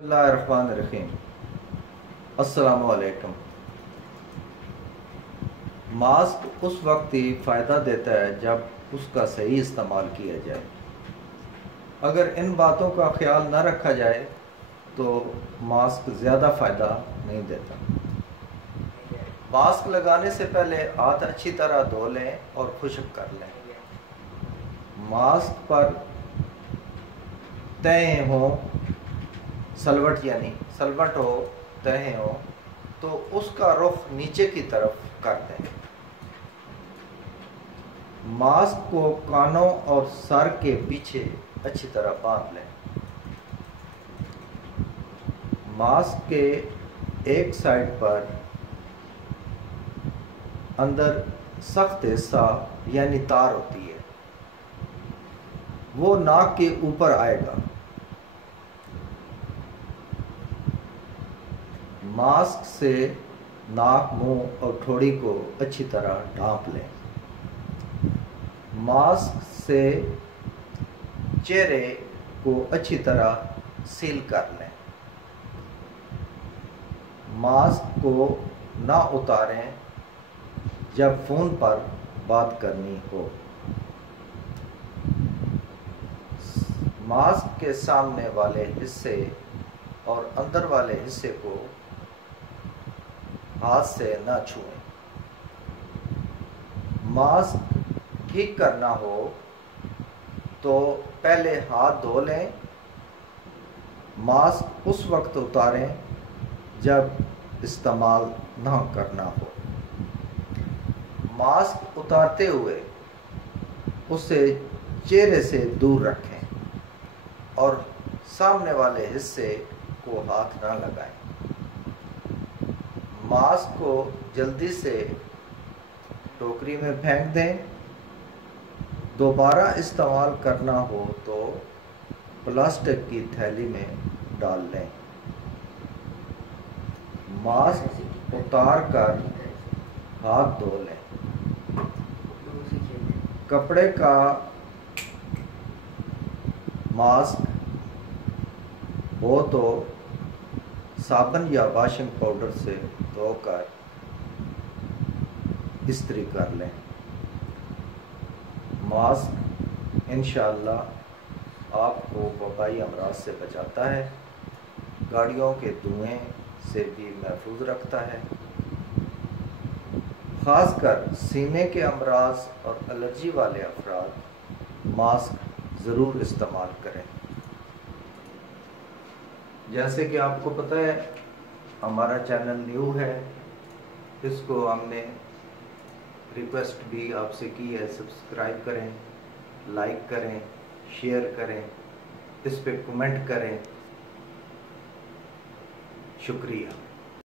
बिस्मिल्लाहिर्रहमानिर्रहीम। अस्सलामुअलैकुम। मास्क उस वक्त ही फ़ायदा देता है जब उसका सही इस्तेमाल किया जाए। अगर इन बातों का ख्याल न रखा जाए तो मास्क ज़्यादा फ़ायदा नहीं देता। मास्क लगाने से पहले हाथ अच्छी तरह धो लें और खुश्क कर लें। मास्क पर तह हों, सलवट यानी सलवट हो, तह हो तो उसका रुख नीचे की तरफ कर दें। मास्क को कानों और सर के पीछे अच्छी तरह बांध लें। मास्क के एक साइड पर अंदर सख्त हिस्सा यानी तार होती है, वो नाक के ऊपर आएगा। मास्क से नाक, मुंह और ठोड़ी को अच्छी तरह ढांप लें। मास्क से चेहरे को अच्छी तरह सील कर लें। मास्क को ना उतारें जब फ़ोन पर बात करनी हो। मास्क के सामने वाले हिस्से और अंदर वाले हिस्से को हाथ से न छुएं। मास्क ठीक करना हो तो पहले हाथ धो लें। मास्क उस वक्त उतारें जब इस्तेमाल ना करना हो। मास्क उतारते हुए उसे चेहरे से दूर रखें और सामने वाले हिस्से को हाथ ना लगाएं। मास्क को जल्दी से टोकरी में फेंक दें। दोबारा इस्तेमाल करना हो तो प्लास्टिक की थैली में डाल लें। मास्क उतार कर हाथ धो लें। कपड़े का मास्क हो तो साबुन या वॉशिंग पाउडर से धोकर इस्त्री कर लें। मास्क इंशाअल्लाह आपको वबाई अमराज से बचाता है, गाड़ियों के धुएं से भी महफूज रखता है। ख़ासकर सीने के अमराज और एलर्जी वाले अफराद मास्क ज़रूर इस्तेमाल करें। जैसे कि आपको पता है हमारा चैनल न्यू है, इसको हमने रिक्वेस्ट भी आपसे की है, सब्सक्राइब करें, लाइक करें, शेयर करें, इस पे कमेंट करें। शुक्रिया।